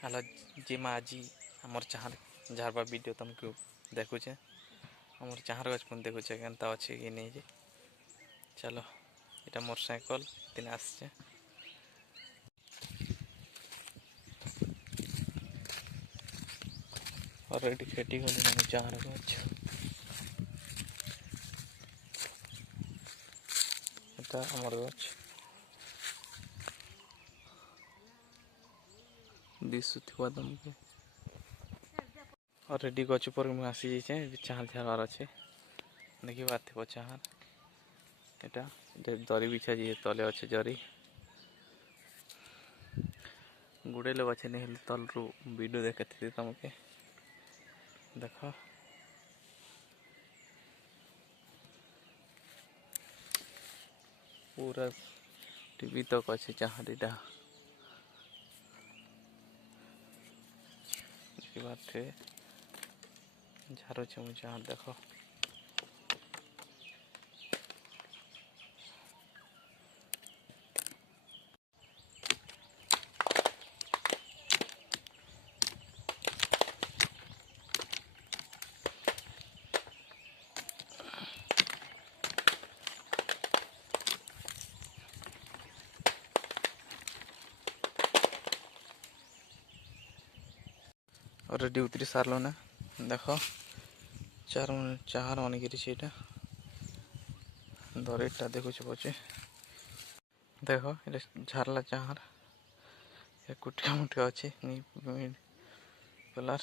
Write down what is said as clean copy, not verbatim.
hello जिमा आज आमर चाहर झारबा वीडियो तुमको देखुचे आमर चाहर गच पुन देखुचे केनता अच्छे कि नहीं जे चलो इटा मोर साइकल दिन आसचे ऑलरेडी खेती गली ना चाहर गच इटा आमर गच दिसुथिबा तुमको ऑलरेडी गच पर मु आसी जाइछे चाहर झारवार अच्छे देखि बात चाहर एटा दरी बिछा जी तले अच्छे जरी गुड़े लोग अच्छे नहीं तल रू वीडियो देखते तुमके देख पूरा टीवी तक अच्छे चाहर इटा बात झारो छे मुझे देखो ऑलरेडी उतरी सारल ना देख चाहर मन गिरी दरीटा देखु पचे देख ये झारला चाहर कुटिया मुटिया अच्छे कलर